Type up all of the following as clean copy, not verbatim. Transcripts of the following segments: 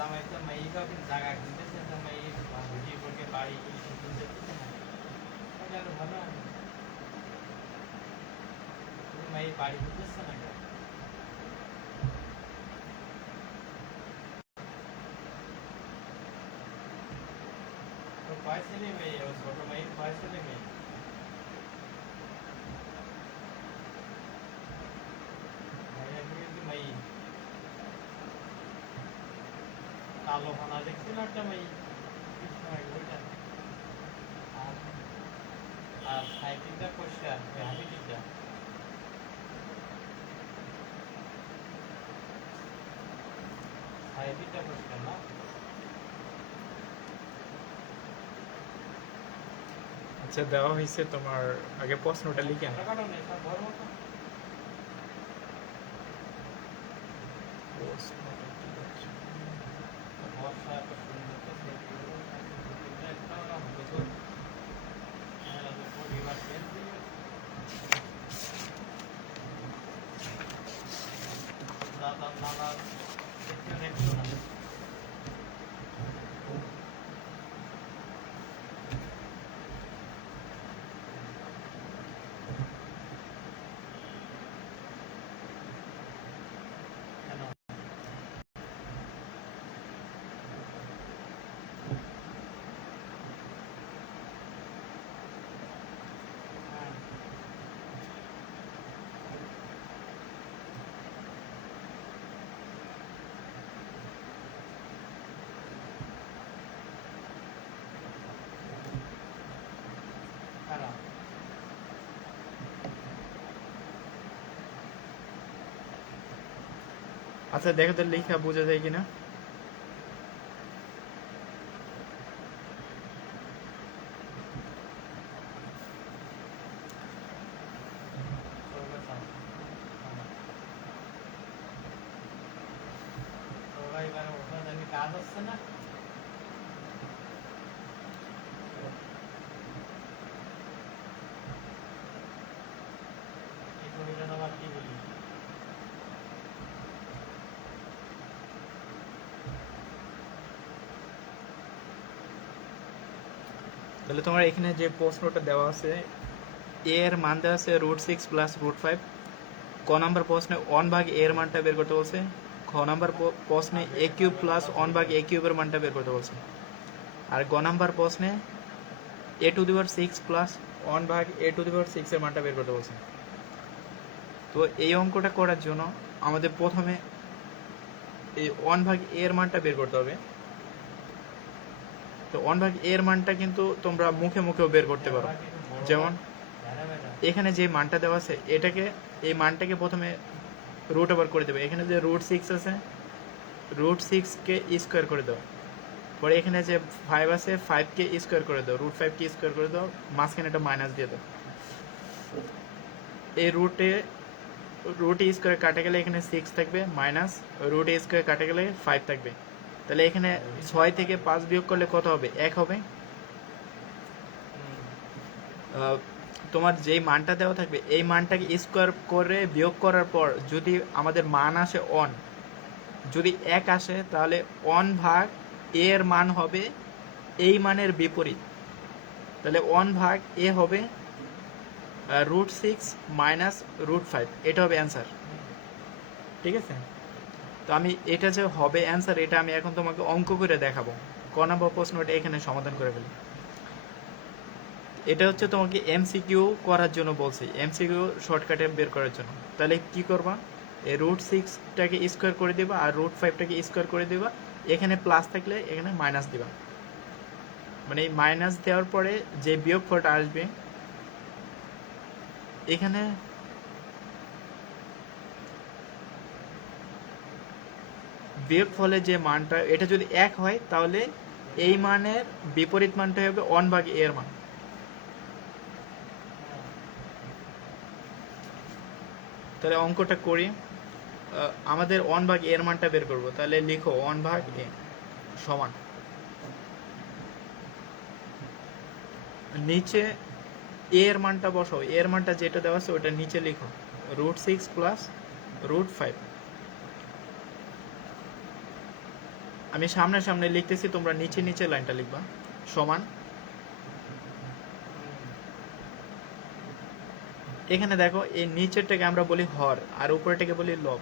জামাইতে মাই কাউকে জায়গা কিনতেছে তো মাই ভিডিও করকে বাড়ি কিনতে তাহলে আরো ভালো হয় মাই বাড়ি কিনতেছে না তো পয়সা নেই মেয়ে ছোট মাই পয়সা নেই মেয়ে মাই কালো খানা দেখছি না একটা মাই ওইটা আর সাইকেলটা পরিষ্কার হাবিটিটা সাইকেলটা পরিষ্কার না আচ্ছা দেওয়া হয়েছে তোমার আগে প্রশ্নটা লিখে আনো আচ্ছা দেখো তো লেখা বোঝা যায় কিনা কাজ হচ্ছে না এই ছবিটা আবার কি বলি তাহলে তোমার এখানে যে প্রশ্নটা দেওয়া আছে এ এর মান দেওয়া আছে √6 প্লাস √5 ক নাম্বার প্রশ্নে 1/a এর মানটা বের করতে বলছে খ নাম্বার প্রশ্নে a³ প্লাস 1/a³ এর মানটা বের করতে বলছে আর গ নাম্বার প্রশ্নে a⁶ প্লাস 1/a⁶ এর মানটা বের করতে বলছে তো এই অঙ্কটা করার জন্য আমাদের প্রথমে এই 1/a এর মানটা বের করতে হবে তো 1/a এর মানটা কিন্তু তোমরা মুখে মুখেও বের করতে পারো যেমন এখানে যে মানটা দেওয়া আছে এই মানটাকে প্রথমে রুট ওভার করে দেবে এখানে যে √6 আছে √6 কে স্কোয়ার করে দাও পরে এখানে যে 5 আছে 5 কে স্কোয়ার করে দাও √5 কে স্কোয়ার করে দাও মাঝখানে একটা মাইনাস দিয়ে দাও এই রুট স্কোয়ার কাটে গেলে এখানে 6 থাকবে মাইনাস √a স্কোয়ার কাটে গেলে 5 থাকবে তাহলে এখানে 6 থেকে 5 বিয়োগ করলে কত হবে 1 হবে তোমার যেই মানটা দেওয়া থাকবে এই মানটাকে স্কোয়ার করে বিয়োগ করার পর যদি আমাদের মান আসে 1 যদি 1 আসে তাহলে 1/a এর মান হবে এই মানের বিপরীত তাহলে 1/a হবে √6 মাইনাস √5 এটা হবে অ্যান্সার ঠিক আছে তো আমি এটা যে হবে অ্যান্সার এটা আমি এখন তোমাকে অঙ্ক করে দেখাবো ক নম্বর প্রশ্নটা এখানে সমাধান করে ফেলি এটা হচ্ছে তোমাকে এমসিকিউ করার জন্য বলছি এমসিকিউ শর্টকাটে বের করার জন্য তাহলে কি করবা এই √6টাকে স্কোয়ার করে দিবা আর √5টাকে স্কোয়ার করে দিবা এখানে প্লাস থাকলে এখানে মাইনাস দিবা মানে এই মাইনাস দেওয়ার পরে যে বিয়োগফলটা আসবে এখানে বিয়োগফলে যে মানটা এটা যদি 1 হয় তাহলে এই মানের বিপরীত মানটা হবে 1/a এর মান তাহলে অঙ্কটা করি আমাদের 1/a এর মানটা বের করব তাহলে লিখো 1/a সমান নিচে a এর মানটা বসাও a এর মানটা যেটা দেওয়া আছে ওটা নিচে লিখো √6 প্লাস √5 আমি সামনে সামনে লিখতেছি, তোমরা নিচে নিচে লাইনটা লিখবা। সমান, এখানে দেখো এই নিচেরটাকে আমরা বলি হর আর উপরেরটাকে বলি লব।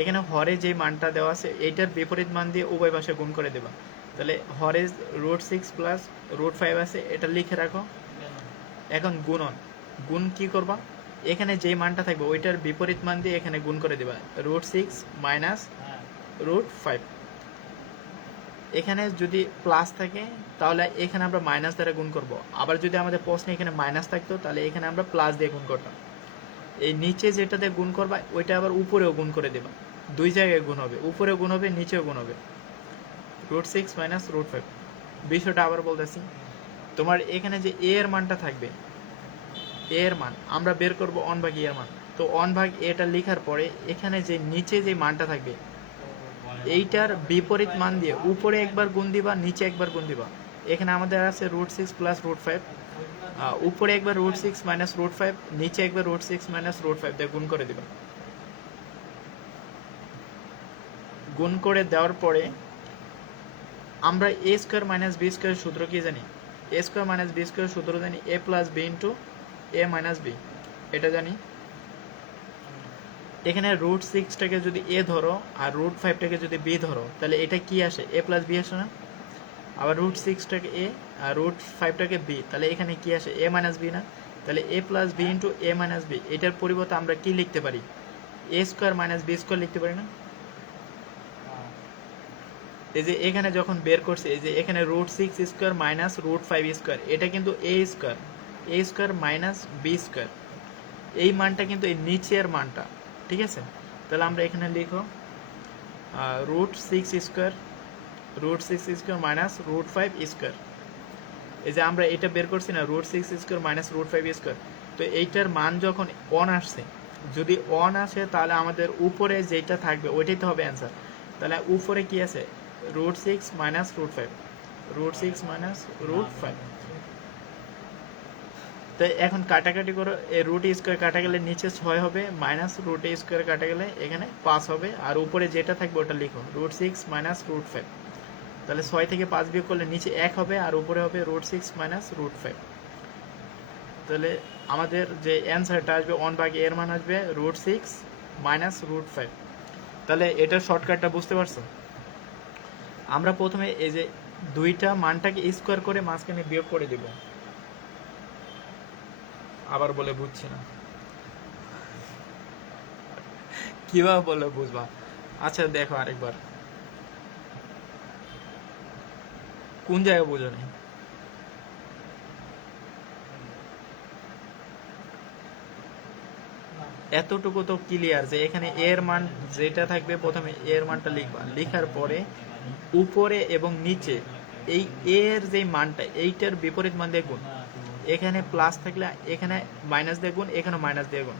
এখানে হরে যে মানটা দেওয়া আছে এইটার বিপরীত মান দিয়ে উভয় পাশে গুণ করে দেবা। তাহলে হরে √6 প্লাস √5 আছে, এটা লিখে রাখো। কেন? এখন গুণন, গুণ কি করবা, এখানে যে মানটা থাকবে ওইটার বিপরীত মান দিয়ে এখানে গুণ করে দেবা। √6 মাইনাস হ্যাঁ, √5। এখানে যদি প্লাস থাকে তাহলে এখানে আমরা মাইনাস দ্বারা গুণ করব। আবার যদি আমাদের প্রশ্নে এখানে মাইনাস থাকতো তাহলে এখানে আমরা প্লাস দিয়ে গুণ করতাম। এই নিচে যেটাতে গুণ করবা ওইটা আবার উপরেও গুণ করে দেবা। দুই জায়গায় গুণ হবে, উপরেও গুণ হবে, নিচেও গুণ হবে। √6 মাইনাস √5। বিষয়টা আবার বলতেছি, তোমার এখানে যে এ এর মানটা থাকবে, এ এর মান আমরা বের করব 1/a এর মান। তো 1/a এটা লেখার পরে এখানে যে নিচে যে মানটা থাকবে এইটার বিপরীত মান দিয়ে উপরে একবার গুণ দিবা, নিচে একবার গুণ দিবা। এখানে আমাদের আছে √6 প্লাস √5, উপরে একবার √6 মাইনাস √5, নিচে একবার √6 মাইনাস √5 দিয়ে গুণ করে দিবা। গুণ করে দেওয়ার পরে আমরা a square minus b square সূত্র কি জানি? a square minus b square সূত্র জানি a plus b into a minus b, এটা জানি। এখানে √6টাকে যদি a ধরো আর √5টাকে যদি b ধরো তাহলে এটা কি আসে? a প্লাস b আসে না? আবার √6টাকে a আর √5টাকে b, তাহলে এখানে কি আসে? a মাইনাস b না? তাহলে a plus b into a minus b, এটার পরিবর্তে আমরা কি লিখতে পারি? a square minus b square লিখতে পারি না? এই যে এখানে যখন বের করছে, এই যে এখানে √6 স্কোয়ার মাইনাস √5 স্কোয়ার, এটা কিন্তু a square minus b square, এই মানটা কিন্তু এই নিচের মানটা, ঠিক আছে? তাহলে আমরা এখানে লিখো √6 স্কোয়ার মাইনাস √5 স্কোয়ার। এই যে আমরা এটা বের করছি না, √6 স্কোয়ার মাইনাস √5 স্কোয়ার। তো এইটার মান যখন 1 আসছে, যদি 1 আসে তাহলে আমাদের উপরে যেটা থাকবে ওইটাই তো হবে অ্যান্সার। তাহলে উপরে কি আছে? √6 মাইনাস √5, √6 মাইনাস √5। তো এখন কাটাকাটি করো, এই √a স্কোয়ার কাটা গেলে নিচে 6 হবে, মাইনাস √a স্কোয়ার কাটা গেলে এখানে 5 হবে, আর উপরে যেটা থাকবে ওটা লিখো √6 মাইনাস √5। তাহলে 6 থেকে 5 বিয়োগ করলে নিচে 1 হবে আর উপরে হবে √6 মাইনাস √5। তাহলে আমাদের যে অ্যান্সারটা আসবে 1/a এর মান আসবে √6 মাইনাস √5। তাহলে এটার শর্টকাটটা বুঝতে পারছো? আমরা প্রথমে এই যে দুইটা মানটাকে স্কোয়ার করে মাঝখানে বিয়োগ করে দিব। আবার বলে বুঝছি না, কিভাবে বলে বুঝবা? আচ্ছা দেখো আরেকবার, কোন জায়গায় বুঝো নাই? এতটুকু তো ক্লিয়ার যে এখানে এর মান যেটা থাকবে প্রথমে এর মানটা লিখবা, লিখার পরে উপরে এবং নিচে এই এর যে মানটা এইটার বিপরীত মান দিয়ে গুণ। এখানে প্লাস থাকলে এখানে মাইনাস দিয়ে গুণ, এখানে মাইনাস দিয়ে গুণ।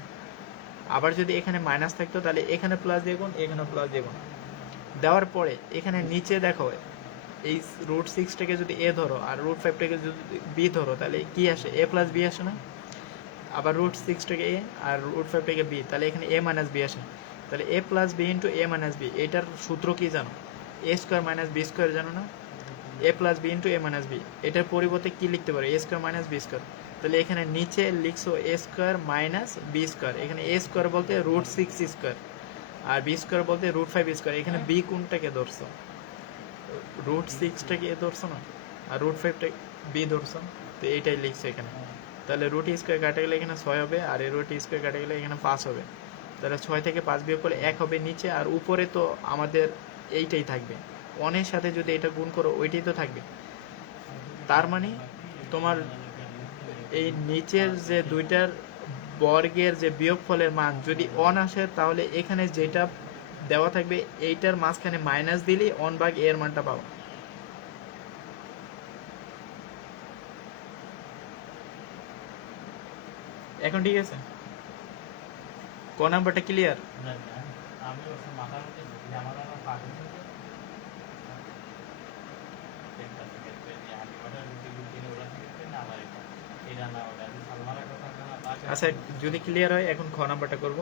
আবার যদি এখানে মাইনাস থাকতো তাহলে এখানে প্লাস দিয়ে গুণ, এখানে প্লাস দিয়ে গুণ। দেওয়ার পরে এখানে নিচে দেখো এই √6টাকে যদি a ধরো আর √5টাকে যদি b ধরো তাহলে কি আসে? a প্লাস b আসে না? আবার √6টাকে a আর √5টাকে b, তাহলে এখানে a মাইনাস b আসে। তাহলে a plus b into a minus b, এটার সূত্র কি জানো? a square minus b square, জানো না? a plus b into a minus b, এটার পরিবর্তে কি লিখতে পারো? a square minus b square. তাহলে এখানে নিচে লিখছো a square minus b square. এখানে a স্কোয়ার বলতে √6 স্কোয়ার আর b স্কোয়ার বলতে √5 স্কোয়ার। এখানে b কোনটাকে ধরছো? √6টাকে এ ধরছো না, আর √5টা b ধরছো, তো এইটাই লিখছো এখানে। তাহলে √a স্কোয়ার কাটা গেলে এখানে 6 হবে, আর এই √a স্কোয়ার কাটা গেলে এখানে 5 হবে। তাহলে 6 থেকে 5 বিয়োগ করলে 1 হবে নিচে, আর উপরে তো আমাদের এইটাই থাকবে। 1 এর সাথে যদি এটা গুণ করো ওইটাই তো থাকবে। তার মানে তোমার এই নিচের যে দুইটার বর্গের যে বিয়োগফলের মান যদি 1 আসে তাহলে এখানে যেটা দেওয়া থাকবে এইটার মাঝখানে মাইনাস দিলেই 1/a এর মানটা পাবো। এখন ঠিক আছে? ক নাম্বারটা ক্লিয়ার? আমি ওর মাথার মধ্যে ঢুকি, আমার আমার পাগল হয়েছে। একটা থেকে যে আমি ওটা রুটি রুটি ওরা থেকে না আমার এটা না ওটা আমি সালমানের কথা না বাকি। আচ্ছা যদি ক্লিয়ার হয় এখন খ নাম্বারটা করব।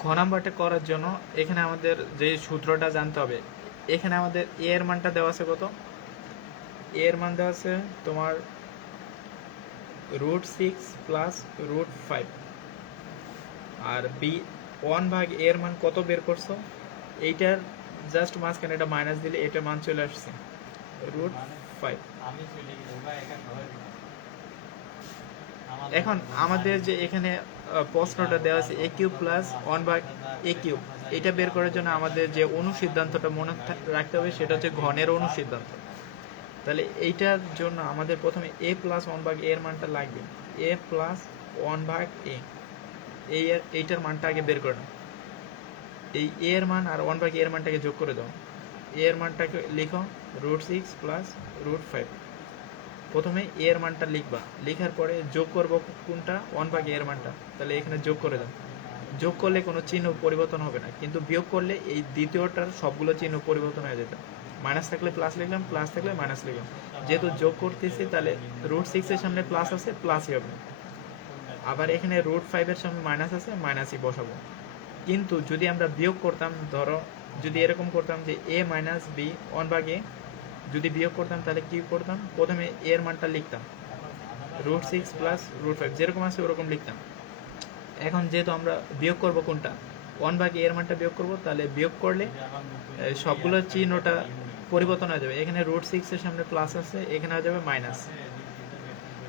খ নাম্বারটা করার জন্য এখানে আমাদের যে সূত্রটা জানতে হবে, এখানে আমাদের এ এর মানটা দেওয়া আছে কত, এ এর মান দেওয়া আছে তোমার √6 + √5, আর বি 1/a এর মান কত বের করছো, এইটার জাস্ট মাঝখানে এটা মাইনাস দিলে এটার মান চলে আসছে √5। আমি চলে গেছি ওরা একা সবাই এখন আমাদের যে এখানে প্রশ্নটা দেওয়া আছে a³ + 1/a³, এটা বের করার জন্য আমাদের যে অনুসিদ্ধান্তটা মনে রাখতে হবে সেটা হচ্ছে ঘনের অনুসিদ্ধান্ত। তাহলে এইটার জন্য আমাদের প্রথমে a + 1/a এর মানটা লাগবে, a + 1/a, এইটার মানটা আগে বের করে নাও। এই a এর মান আর 1/a এর মানটাকে যোগ করে দাও। a এর মানটাকে লিখো √6 + √5। প্রথমে a এর মানটা লিখবা, লেখার পরে যোগ করব কোনটা, 1/a এর মানটা, তাহলে এখানে যোগ করে দাও। যোগ করলে কোনো চিহ্ন পরিবর্তন হবে না, কিন্তু বিয়োগ করলে এই দ্বিতীয়টার সবগুলো চিহ্ন পরিবর্তন হয়ে যেত। মাইনাস থাকলে প্লাস লিখলাম, প্লাস থাকলে মাইনাস লিখলাম। যেহেতু যোগ করতেছি তাহলে √6 এর সামনে প্লাস আছে, প্লাসই হবে। আবার এখানে √5 এর সামনে মাইনাস আছে, মাইনাসই বসাবো। কিন্তু যদি আমরা বিয়োগ করতাম, ধরো যদি এরকম করতাম যে a - b 1/a, যদি বিয়োগ করতাম তাহলে কি করতাম, প্রথমে a এর মানটা লিখতাম √6 + √5, যেরকম আছে ওরকম লিখতাম। এখন যেহেতু আমরা বিয়োগ করব কোনটা, 1/a এর মানটা বিয়োগ করব, তাহলে বিয়োগ করলে সবগুলো চিহ্নটা পরিবর্তন হয়ে যাবে। এখানে √6 এর সামনে প্লাস আছে, এখানে হয়ে যাবে মাইনাস।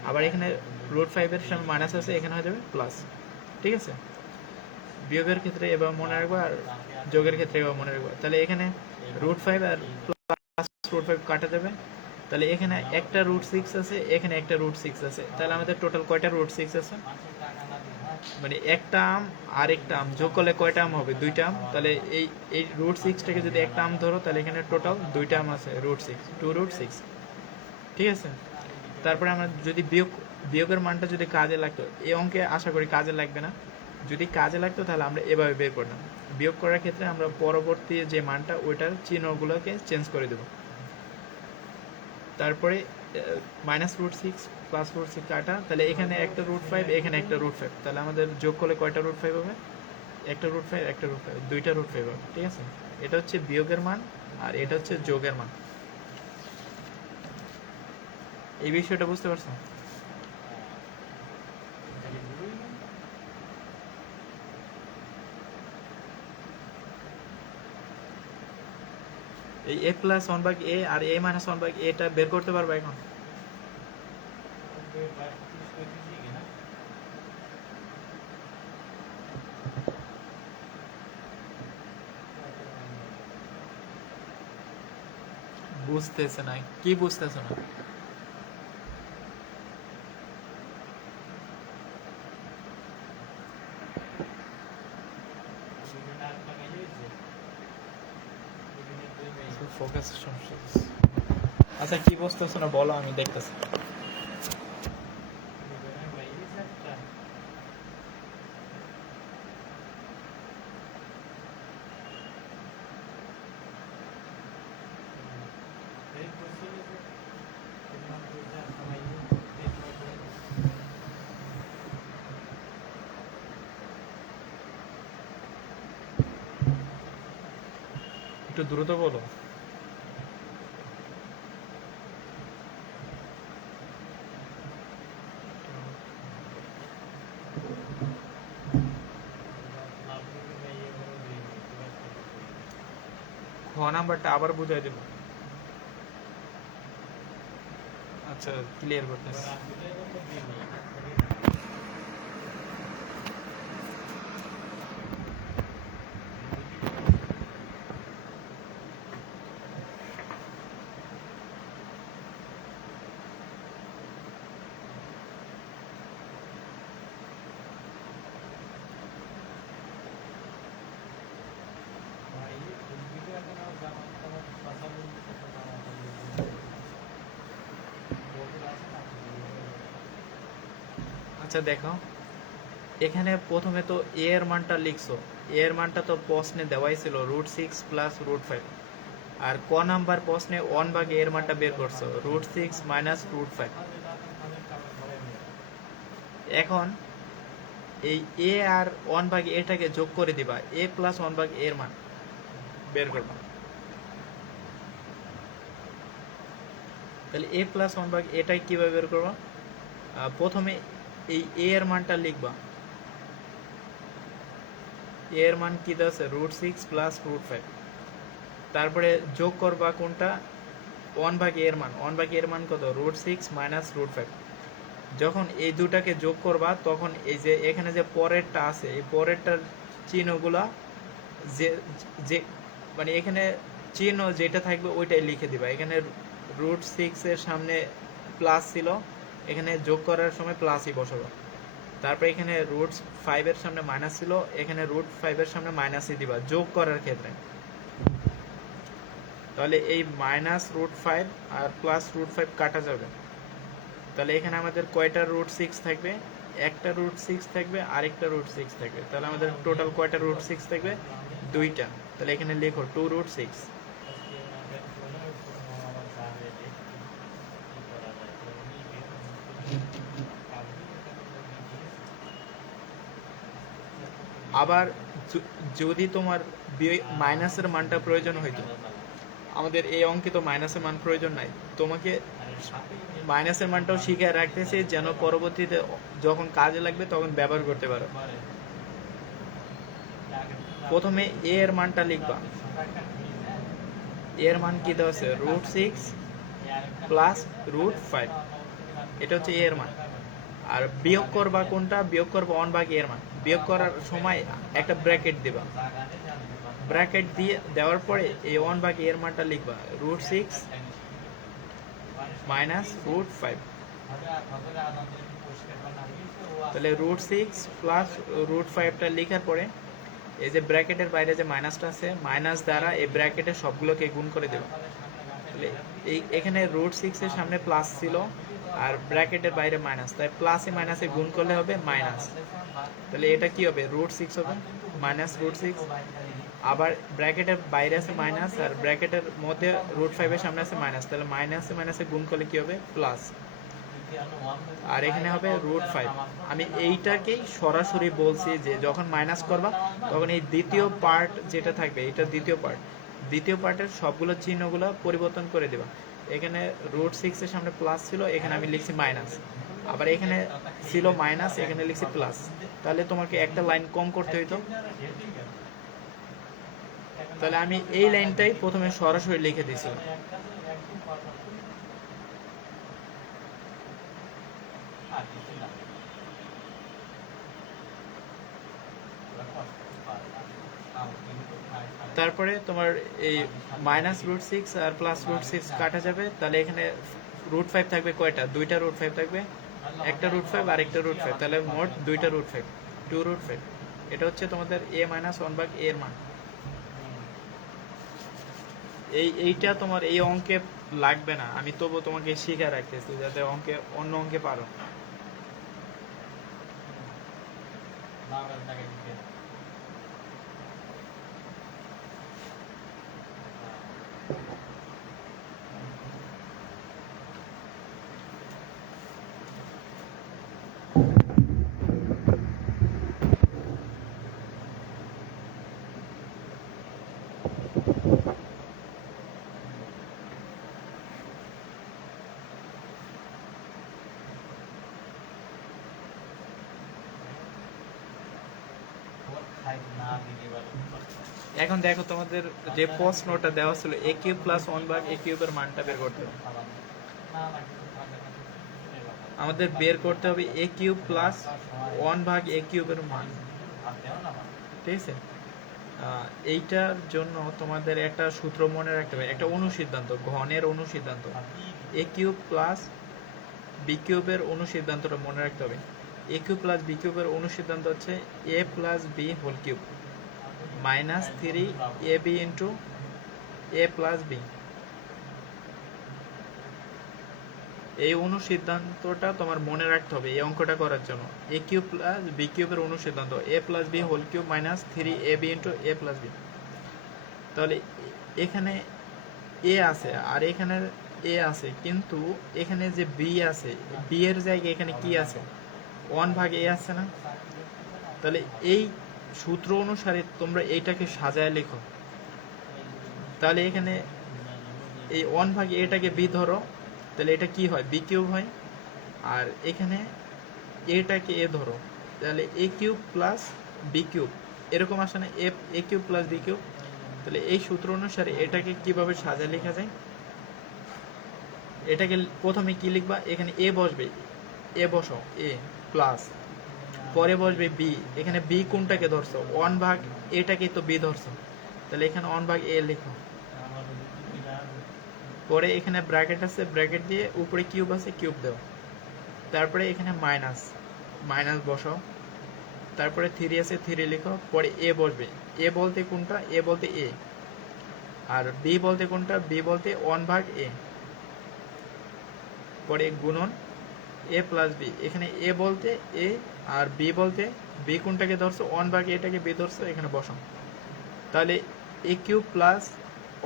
আবার এখানে √5 এর সামনে মাইনাস আছে, এখানে হয়ে যাবে প্লাস। ঠিক আছে, বিয়োগের ক্ষেত্রে এবার মনে রাখবো আর যোগের ক্ষেত্রে এবার মনে রাখবো। তাহলে এখানে √5 আর প্লাস √5 কাটা যাবে, তাহলে এখানে একটা √6 আছে, এখানে একটা √6 আছে, তাহলে আমাদের টোটাল কয়টা √6 আছে, মানে একটা আম আর একটা আম যোগ করলে কয়টা আম হবে, দুইটা আম। তাহলে এই √6টাকে যদি একটা আম ধরো, তাহলে এখানে টোটাল দুইটা আম আছে, √6, 2√6। ঠিক আছে, তারপরে আমরা যদি বিয়োগের মানটা যদি কাজে লাগতো, এই অঙ্কে আশা করি কাজে লাগবে না, যদি কাজে লাগতো তাহলে আমরা এভাবে বের করতাম। বিয়োগ করার ক্ষেত্রে আমরা পরবর্তী যে মানটা ওইটার চিহ্নগুলোকে চেঞ্জ করে দেব। তারপরে -√6 + √6 কাটা, তাহলে এখানে একটা √5, এখানে একটা √5, তাহলে আমাদের যোগ করলে কয়টা √5 হবে, একটা √5, একটা √5, দুইটা √5 হবে। ঠিক আছে, এটা হচ্ছে বিয়োগের মান আর এটা হচ্ছে যোগের মান। এই বিষয়টা বুঝতে পারছো? এই a + 1/a R a - 1/a এটা বের করতে পারবা এখন? বুঝতেছে না, কি বুঝতেছো না? ফোকাসের সমস্যা। আচ্ছা কি বুঝতেছো না বলো, আমি দেখতেছি। একটু দ্রুত বলো। খ নাম্বারটা আবার বুঝাই দেব। আচ্ছা ক্লিয়ার করতেছি। আচ্ছা দেখো, এখানে প্রথমে তো a এর মানটা লিখছো, a এর মানটা তো প্রশ্নে দেওয়াই ছিল √6 + √5, আর ক নাম্বার প্রশ্নে 1/a এর মানটা বের করছো √6 - √5। এখন এই এ আর 1 ভাগ এটাকে যোগ করে দিবা, এ প্লাস 1 ভাগ এর মান বের করবা। তাহলে এ প্লাস 1 ভাগ এটাই কিভাবে বের করবা? প্রথমে এই এ এর মানটা লিখবা। এ এর মান কি দেওয়া আছে? √6 প্লাস √5। তারপরে যোগ করবা কোনটা? 1 ভাগ এর মান। 1 ভাগ এর মান কত? √6 মাইনাস √5। যখন এই দুটাকে যোগ করবা তখন এই যে এখানে যে পরেরটা আছে, এই পরেরটার চিহ্নগুলা যে যে মানে এখানে চিহ্ন যেটা থাকবে ওইটাই লিখে দিবা। এখানে √6 এর সামনে প্লাস ছিল, এখানে যোগ করার সময় প্লাসই বসাবো। তারপরে এখানে √5 এর সামনে মাইনাস ছিল, এখানে √5 এর সামনে মাইনাসই দিবা যোগ করার ক্ষেত্রে। তাহলে এই মাইনাস √5 আর প্লাস √5 কাটা যাবে। তাহলে এখানে আমাদের কয়টা √6 থাকবে? একটা √6 থাকবে, আরেকটা √6 থাকবে। তাহলে আমাদের টোটাল কয়টা √6 থাকবে? 2টা। তাহলে এখানে লেখো 2√6। আবার যদি তোমার মাইনাসের মানটা প্রয়োজন হইতো, আমাদের এই অঙ্কে তো মাইনাসের মান প্রয়োজন নাই, তোমাকে মাইনাসের মানটাও শিখে রাখতেছি যেন পরবর্তীতে যখন কাজে লাগবে তখন ব্যবহার করতে পারো। প্রথমে এ এর মানটা লিখবা। এর মান কি দেওয়া আছে? √6 প্লাস √5। এটা হচ্ছে এ এর মান। আর বিয়োগ করবা কোনটা? বিয়োগ করবা 1 ভাগ এর মান। বিয়োগ করার সময় একটা ব্র্যাকেট দিবা। ব্র্যাকেট দিয়ে দেওয়ার পরে এই 1 ভাগ এর মানটা লিখবা, √6 মাইনাস √5। তাহলে √6 প্লাস √5টা লেখার পরে এই যে ব্র্যাকেটের বাইরে যে মাইনাসটা আছে, মাইনাস দ্বারা এই ব্র্যাকেটের সবগুলোকে গুণ করে দেব। তাহলে এখানে √6 এর সামনে প্লাস ছিল আর ব্র্যাকেটের বাইরে মাইনাস, তাই প্লাসে মাইনাসে গুণ করলে হবে মাইনাস। তাহলে এটা কি হবে? √6 হবে মাইনাস √6। আবার ব্র্যাকেটের বাইরে আছে মাইনাস আর ব্র্যাকেটের মধ্যে √5 এর সামনে আছে মাইনাস, তাহলে মাইনাসে মাইনাসে গুণ করলে কি হবে? প্লাস। আর এখানে হবে √5। আমি এইটাকেই সরাসরি বলছি যে যখন মাইনাস করবা তখন এই দ্বিতীয় পার্ট যেটা থাকবে, এটা দ্বিতীয় পার্টের সবগুলো চিহ্নগুলো পরিবর্তন করে দেবা। এখানে √6 এর সামনে প্লাস ছিল, এখানে আমি লিখছি মাইনাস। আবার এখানে ছিল মাইনাস, এখানে লিখছি প্লাস। তাহলে তোমাকে একটা লাইন কম করতে হইতো। তাহলে আমি এই লাইনটাই প্রথমে সরাসরি লিখে দিয়েছিলাম। তারপরে তোমার এই মাইনাস √6 আর প্লাস √6 কাটা যাবে। তাহলে এখানে √5 থাকবে কয়টা? 2টা √5 থাকবে, একটা √5 আর একটা √5। তাহলে মোট 2টা √5, 2√5। এটা হচ্ছে তোমাদের a মাইনাস 1 ভাগ এর মান। এইটা তোমার এই অঙ্কে লাগবে না, আমি তবু তোমাকে শিখে রাখতেছি যাতে অন্য অঙ্কে পারো। এখন দেখো তোমাদের যে প্রশ্নটা দেওয়া ছিল a³ প্লাস 1 ভাগ a³ এর মানটা বের করতে হবে। আমাদের বের করতে হবে a³ প্লাস 1 ভাগ a³ এর মান, ঠিক আছে? এইটার জন্য তোমাদের একটা সূত্র মনে রাখতে হবে, একটা অনুসিদ্ধান্ত, ঘনের অনুসিদ্ধান্ত। a³ প্লাস b³ এর অনুসিদ্ধান্তটা মনে রাখতে হবে। a³ প্লাস b³ এর অনুসিদ্ধান্ত হচ্ছে a plus b whole cube minus 3ab into a plus b। এই অনুসিদ্ধান্তটা তোমার মনে রাখতে হবে এই অঙ্কটা করার জন্য। a³ প্লাস b³ এর অনুসিদ্ধান্ত a plus b whole cube minus 3ab into a plus b। তাহলে এখানে a আছে আর এখানে a আছে, কিন্তু এখানে যে b আছে, b এর জায়গায় এখানে কি আছে? 1 ভাগ a আছে না? তাহলে এই সূত্র অনুসারে তোমরা এইটাকে সাজায় লেখো। তাহলে এখানে এই 1 ভাগ এটাকে বি ধরো, তাহলে এটা কি হয়, বি কিউব হয়। আর এখানে এটাকে এ ধরো, তাহলে এ কিউব প্লাস বি কিউব, এরকম আসে না, এ কিউব প্লাস বি কিউব। তাহলে এই সূত্র অনুসারে এটাকে কিভাবে সাজায় লেখা যায়, এটাকে প্রথমে কি লিখবা, এখানে এ বসবে, এ বসো এ প্লাস, পরে বসবে বি, এখানে বি কোনটাকে ধরছো, 1 ভাগ এটাকে তো বি ধরছো, তাহলে এখানে 1 ভাগ এ লিখো। পরে এখানে ব্র্যাকেট আছে, ব্র্যাকেট দিয়ে উপরে কিউব আছে, কিউব দাও। তারপরে এখানে মাইনাস, মাইনাস বসাও। তারপরে 3 আছে, 3 লিখো। পরে এ বসবে, এ বলতে কোনটা, এ বলতে এ। আর বি বলতে কোনটা, বি বলতে 1 ভাগ এ। পরে গুণন এ প্লাস বি, এখানে এ বলতে এ আর বি বলতে, বি কোনটাকে ধরছো, 1 ভাগ এটাকে বি ধরছো, এখানে বসাও। তাহলে এ কিউব প্লাস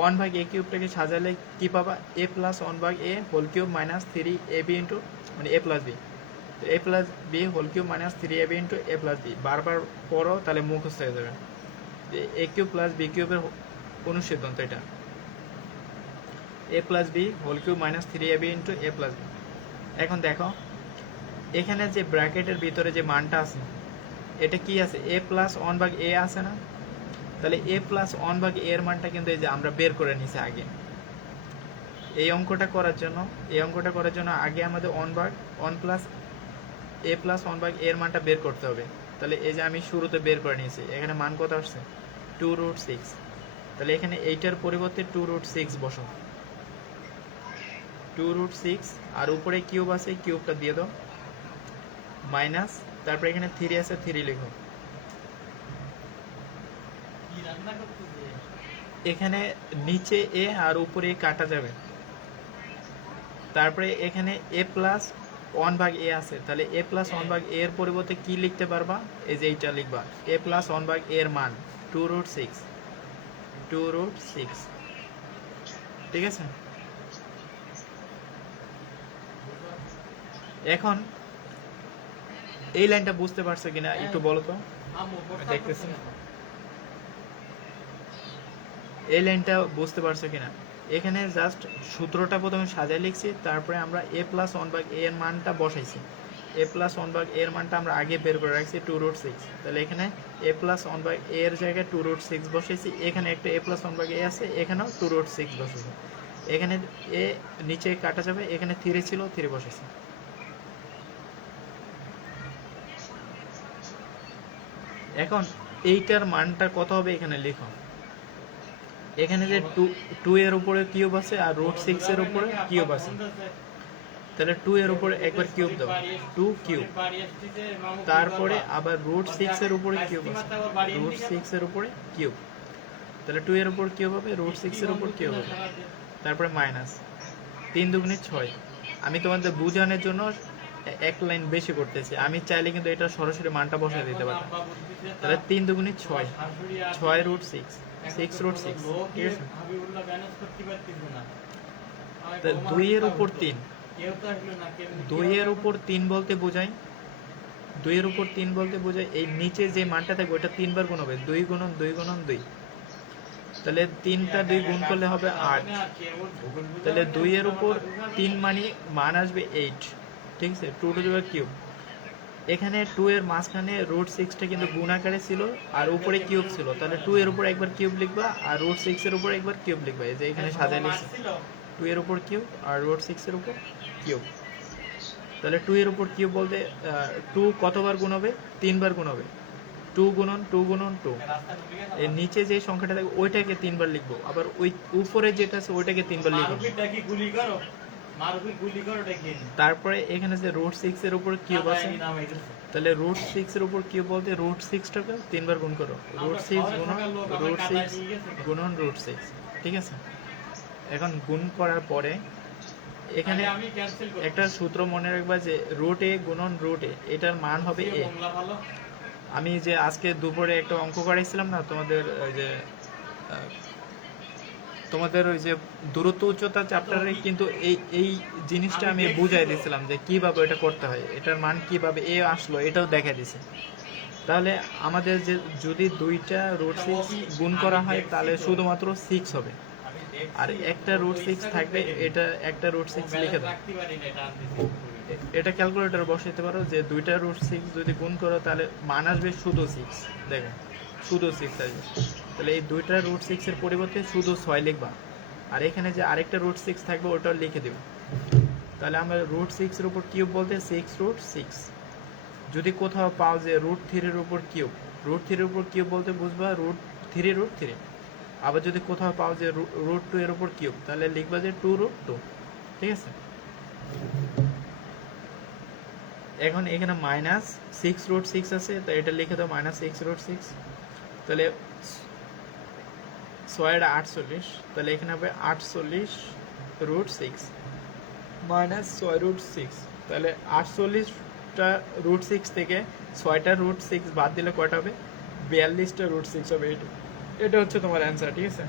1 ভাগ এ কিউবটাকে সাজালে কি পাবা, এ প্লাস 1 ভাগ A whole cube minus 3 A B into, মানে এ প্লাস বি, তো A plus B whole cube minus 3 A B into A plus B. বারবার পড়ো, তাহলে মুখস্থ হয়ে যাবে। এ কিউব প্লাস বি কিউবের অনুসিদ্ধান্ত এটা, A plus B whole cube minus 3 A B into A plus B. এখন দেখো এখানে যে ব্র্যাকেটের ভিতরে যে মানটা আছে, এটা কি আছে, এ প্লাস 1 ভাগ এ আছে না, তাহলে এ প্লাস 1 ভাগ এর মানটা কিন্তু এই যে আমরা বের করে নিছি আগে। এই অঙ্কটা করার জন্য আগে আমাদের 1 ভাগ 1 প্লাস এ প্লাস 1 ভাগ এর মানটা বের করতে হবে। তাহলে এই যে আমি শুরুতে বের করে নিয়েছি, এখানে মান কত আসছে, 2√6। তাহলে এখানে এইটার পরিবর্তে 2√6 বসাও, 2√6, আর উপরে কিউব আছে, কিউবটা দিয়ে দাও, মাইনাস, তারপরে এখানে 3 আছে, 3 লিখো। এখানে নিচে এ আর উপরে কাটা যাবে। তারপরে এখানে এ প্লাস 1 ভাগ এ আছে, তাহলে এ প্লাস 1 ভাগ এর পরিবর্তে কি লিখতে পারবা, এই যে এইটা লিখবা, এ প্লাস 1 ভাগ এর মান 2√6, 2√6, ঠিক আছে। এখন এই লাইনটা বুঝতে পারছো কিনা একটু বলো তো, দেখতেছি এই লাইনটা বুঝতে পারছো কিনা। এখানে জাস্ট সূত্রটা প্রথমে সাজায় লিখছি, তারপরে আমরা এ প্লাস 1 ভাগ এ এর মানটা বসাইছি। এ প্লাস 1 ভাগ এর মানটা আমরা আগে বের করে রাখছি 2√6, তাহলে এখানে এ প্লাস 1 ভাগ এর জায়গায় 2√6 বসাইছি। এখানে একটা এ প্লাস 1 ভাগ এ আছে, এখানেও 2√6 বসাইছি। এখানে এ নিচে কাটা যাবে, এখানে 3 ছিল, 3 বসাইছি। এখন এইটার মানটা কত হবে এখানে লিখো। এখানে যে 2 এর উপরে কিউব আছে আর √6 এর উপরে কিউব আছে, তাহলে 2 এর উপরে একবার কিউব দাও, 2 কিউব, তারপরে আবার √6 এর উপরে কিউব আছে, √6 এর উপরে কিউব, তাহলে 2 এর উপর কিউব হবে, √6 এর উপর কিউব হবে, তারপরে মাইনাস 3 দুগুণে 6। আমি তোমাদের বোঝানোর জন্য এক লাইন বেশি করতেছি, আমি চাইলে কিন্তু এটা সরাসরি মানটা বসায় দিতে পারতাম। তাহলে 3 দুগুণে 6, 6√6, 6√6, ঠিক আছে। 2 এর উপর 3, 2 এর উপর 3 বলতে বোঝায়, 2 এর উপর 3 বলতে বোঝায় এই নিচে যে মানটা থাকবে ওটা 3 বার গুণ হবে, 2 গুণন 2 গুণন 2, তাহলে 3টা 2 গুণ করলে হবে 8। তাহলে 2 এর উপর 3 মানে মান আসবে 8, ঠিক আছে, 2 টু দি পাওয়ার কিউব। এখানে 2 এর মাঝখানে √6টা কিন্তু গুণ আকারে ছিল আর উপরে কিউব ছিল, তাহলে 2 এর উপর একবার কিউব লিখবা আর √6 এর উপর একবার কিউব লিখবা, এই যে এখানে সাজায় লিখছি, 2 এর উপর কিউব আর √6 এর উপর কিউব। তাহলে 2 এর উপর কিউব বলতে 2 কতবার গুণ হবে, 3 বার গুণ হবে, 2 গুণন 2 গুণন 2। এর নিচে যে সংখ্যাটা থাকবে ওইটাকে 3 বার লিখবো, আবার ওই উপরে যেটা আছে ওইটাকে 3 বার লিখবো। তারপরে এখানে যে √6 এর উপর কিউব আছে, তাহলে √6 এর উপর কিউব বলতে √6টাকে 3 বার গুণ করো, √6 গুণন √6 গুণন √6, ঠিক আছে। এখন গুণ করার পরে এখানে একটা সূত্র মনে রাখবা যে √a গুণন √a, এটার মান হবে a। আমি যে আজকে দুপুরে একটা অঙ্ক করাইছিলাম না তোমাদের, তোমাদের ওই যে দূরত্ব উচ্চতা চ্যাপ্টারে, কিন্তু এই জিনিসটা আমি বুঝাই দিয়েছিলাম যে কিভাবে এটা করতে হয়, এটার মান কিভাবে এ আসলো এটাও দেখাই দিয়েছি। তাহলে আমাদের যে যদি দুইটা রুট সিক্স গুণ করা হয় তাহলে শুধুমাত্র সিক্স হবে, আমি দেখছি, আর একটা রুট ও সিক্স ইচ্ছা থাকবে, করে দেয়নি। এটা একটা রুট ও সিক্স balance লিখে দাও। রাখতে পারি না, এটা আনতেছি ছবিতে। এটা ক্যালকুলেটর বসাইতে পারো যে দুইটা রুট সিক্স যদি গুণ করো তাহলে মান আসবে শুধু সিক্স। দেখো শুধু সিক্স আসবে, তাহলে এই দুইটা রুট সিক্সের পরিবর্তে শুধু ছয় লিখবা, আর এখানে যে আরেকটা রুট সিক্স থাকবে ওটাও লিখে দেবো। তাহলে আমরা রুট সিক্সের উপর কিউব বলতে সিক্স রুট সিক্স। যদি কোথাও পাও যে রুট থ্রির উপর কিউব, রুট থ্রির উপর কিউব বলতে বুঝবা রুট থ্রি। আবার যদি কোথাও পাও যে রুট টু এর উপর কিউব, তাহলে লিখবা যে টু রুট টু। ঠিক আছে, এখন এখানে মাইনাস সিক্স রুট সিক্স আছে, তো এটা লিখে দাও মাইনাস সিক্স রুট সিক্স। তাহলে ছয়টা 48, তাহলে এখানে হবে 48 রুট সিক্স মাইনাস ছয় রুট সিক্স। তাহলে 48টা রুট সিক্স থেকে ছয়টা রুট সিক্স বাদ দিলে কয়টা হবে? 42টা রুট সিক্স হবে। এটা হচ্ছে তোমার অ্যান্সার। ঠিক আছে,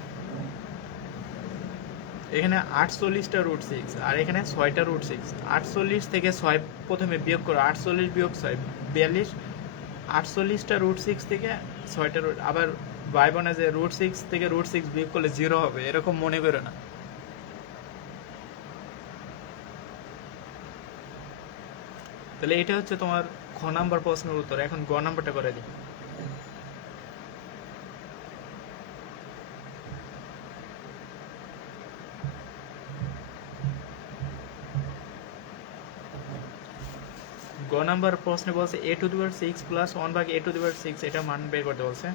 এখানে 48টা রুট সিক্স আর এখানে ছয়টা রুট সিক্স। 48 থেকে ছয় প্রথমে বিয়োগ করো, 48 বিয়োগ ছয় 42। 48টা রুট সিক্স থেকে ছয়টা রুট, আবার ভাইব না যে রুট সিক্স থেকে রুট সিক্স বিয়োগ করলে জিরো হবে, এরকম মনে করো না। তাহলে এটা হচ্ছে তোমার খ নাম্বার প্রশ্নের উত্তর। এখন গ নাম্বারটা করে দিই। গ নাম্বার প্রশ্নে বলছে A to the power six plus one ভাগ A to the power six, এটা মান বের করতে বলছে।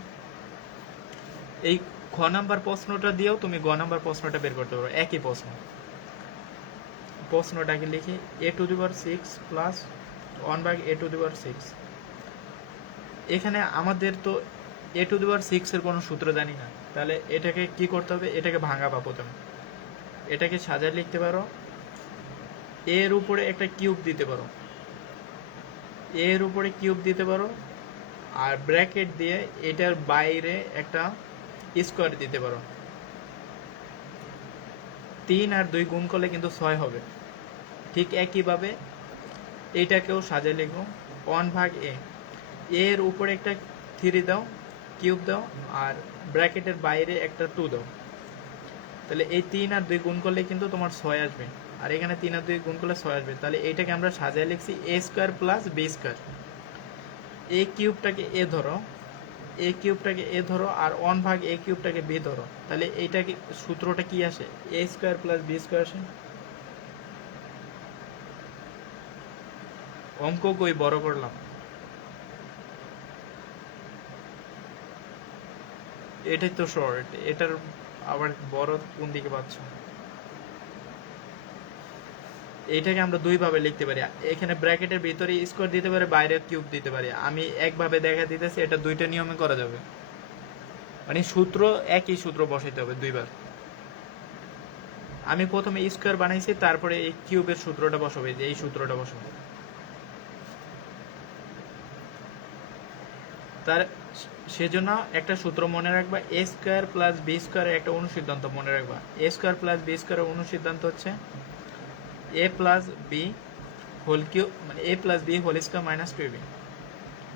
এই খ নাম্বার প্রশ্নটা দিয়েও তুমি গ নাম্বার প্রশ্নটা বের করতে পারো, একই প্রশ্ন। প্রশ্নটাকে লিখি A to the power six plus one ভাগ A to the power six. এখানে আমাদের তো এ টু দি পাওয়ার সিক্সের কোনো সূত্র জানি না, তাহলে এটাকে কি করতে হবে? এটাকে ভাঙাবা প্রথমে। এটাকে সাজায় লিখতে পারো, এর উপরে একটা কিউব দিতে পারো, এর উপরে কিউব দিতে পারো, আর ব্র্যাকেট দিয়ে এটার বাইরে একটা স্কোয়ার দিতে পারো। 3 আর 2 গুণ করলে কিন্তু 6 হবে। ঠিক একইভাবে এইটাকেও সাজিয়ে লিখো, 1 ভাগ এ, এর উপরে একটা 3 দাও, কিউব দাও, আর ব্র্যাকেটের বাইরে একটা 2 দাও। তাহলে এই 3 আর 2 গুণ করলে কিন্তু তোমার 6 আসবে, আর এখানে 3 আর 2 গুণ করলে 6 আসবে। তাহলে এইটাকে আমরা সাজিয়ে লিখছি এ স্কোয়ার প্লাস বি স্কোয়ার। এ কিউবটাকে এ ধরো, এ কিউবটাকে এ ধরো, আর 1 ভাগ এ কিউবটাকে বি ধরো। তাহলে এইটাকে সূত্রটা কি আসে? এ স্কোয়ার প্লাস বি স্কোয়ার আসে। অঙ্ক কই বড় করলাম, এটাই তো শর্ট, এটার আবার বড় কোন দিকে পাচ্ছ? এইটাকে আমরা দুই ভাবে লিখতে পারি, এখানে ব্র্যাকেটের ভিতরে স্কোয়ার দিতে পারি, বাইরে কিউব দিতে পারি। আমি একভাবে দেখা দিতেছি, এটা দুইটা নিয়মে করা যাবে, মানে সূত্র একই সূত্র বসাইতে হবে দুইবার। আমি প্রথমে স্কোয়ার বানাইছি, তারপরে এই কিউবের সূত্রটা বসাবো, এই সূত্রটা বসাবো। তার সেজন্য একটা সূত্র মনে রাখবা, এ স্কোয়ার প্লাস বি স্কোয়ারের একটা অনুসিদ্ধান্ত মনে রাখবা। এ স্কোয়ার প্লাস বি স্কোয়ারের অনুসিদ্ধান্ত হচ্ছে A plus B whole cube, মানে A plus B whole square minus 2b।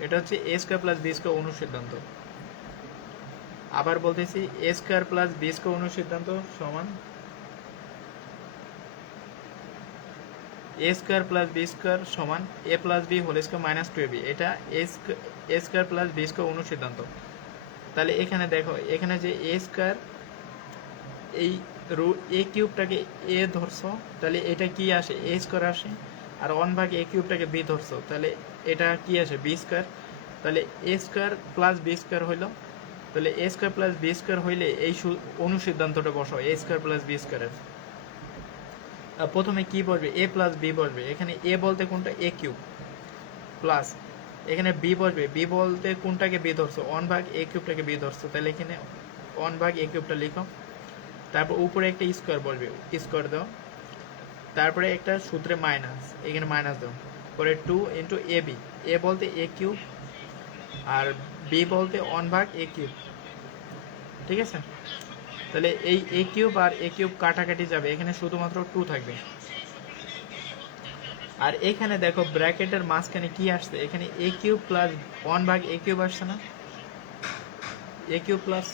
এটা হচ্ছে A square plus B square অনুসিদ্ধান্ত। আবার বলতেছি, A square plus B square অনুসিদ্ধান্ত সমান A square plus B square সমান A plus B whole square minus 2b। এটা A square plus B square অনুসিদ্ধান্ত। তাহলে এখানে দেখো, এখানে যে এ স্কোয়ার, এই এ কিউবটাকে এ ধরছো, তাহলে এটা কি আসে? এ স্কোয়ার আসে। আর 1 ভাগ এ কিউবটাকে বি ধরছো, তাহলে এটা কি আসে? B square. তাহলে A square plus B square হইলো, তাহলে A square plus B square হইলে এই অনুসিদ্ধান্তটা বসাও এ স্কোয়ার প্লাস বি স্কোয়ারের। প্রথমে কি বসবে? এ প্লাস বি বসবে। এখানে এ বলতে কোনটা? এ কিউব, প্লাস এখানে বি বসবে। বি বলতে কোনটাকে বি ধরছো? 1 ভাগ এ কিউবটাকে বি ধরছো, তাহলে এখানে 1 ভাগ এ কিউবটা লিখো। তারপর উপরে একটা স্কোয়ার বসবে, স্কোয়ার দাও। তারপরে একটা সূত্রে মাইনাস, এখানে মাইনাস দাও। পরে 2 ইন্টু এ বি, এ বলতে এ কিউব, আর বি বলতে 1 ভাগ এ কিউব। ঠিক আছে, তাহলে এই এ কিউব আর এ কিউব কাটাকাটি যাবে, এখানে শুধুমাত্র 2 থাকবে। আর এখানে দেখো ব্র্যাকেটের মাঝখানে কি আসছে, এখানে এ কিউব প্লাস 1/a³ আসছে না, a³ প্লাস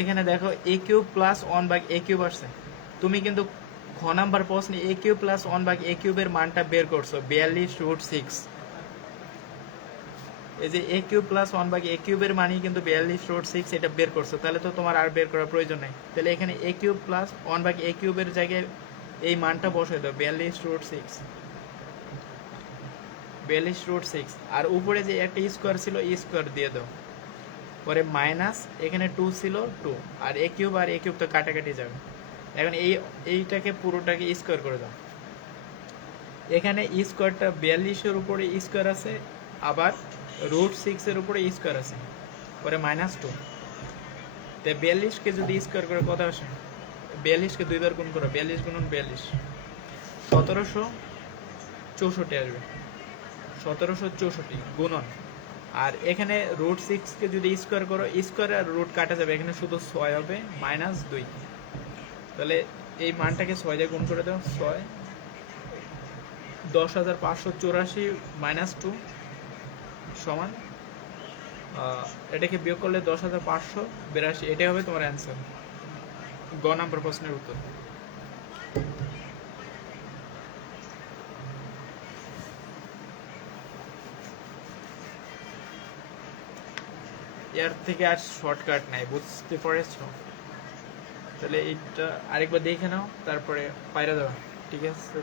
এখানে দেখো a³ প্লাস 1/a³ আসছে। তুমি কিন্তু খ নাম্বার প্রশ্নে a³ প্লাস 1/a³ এর মানটা বের করছো 42√6। এই যে a³ প্লাস 1/a³ এর মানই কিন্তু 42√6, এটা বের করছো, তাহলে তো তোমার আর বের করার প্রয়োজন নেই। তাহলে এখানে a³ প্লাস 1/a³ এর জায়গায় এই মানটা বসাই দাও 42√6, 42√6। আর উপরে যে একটা স্কোয়ার ছিল স্কোয়ার দিয়ে দাও, পরে মাইনাস এখানে 2 ছিল 2, আর a³ আর a³ তো কাটাকাটি যাবে। এখন এইটাকে পুরোটাকে স্কোয়ার করে দাও। এখানে স্কোয়ারটা 42-এর উপরে স্কোয়ার আছে, আবার √6 এর উপরে স্কোয়ার আছে, পরে -2। তো 42-কে যদি স্কোয়ার করে কত আসে, 42-কে 2 বার গুণ করো, 42 গুণন 42, 1764 আসবে, 1764 গুণন। আর এখানে √6-কে যদি স্কোয়ার করো, স্কোয়ার আর রুট কাটা যাবে, এখানে শুধু 6 হবে -2। তাহলে এই মানটাকে 6 দিয়ে গুণ করে দাও, 6 10,584 -2 সমান, এটাকে বিয়োগ করলে 10,582, এটাই হবে তোমার অ্যান্সার, গ নাম্বার প্রশ্নের উত্তর। এর থেকে আর শর্টকাট নাই, বুঝতে পারছো? তাহলে এইটা আরেকবার দেখে নাও, তারপরে পায়রা দেওয়া, ঠিক আছে?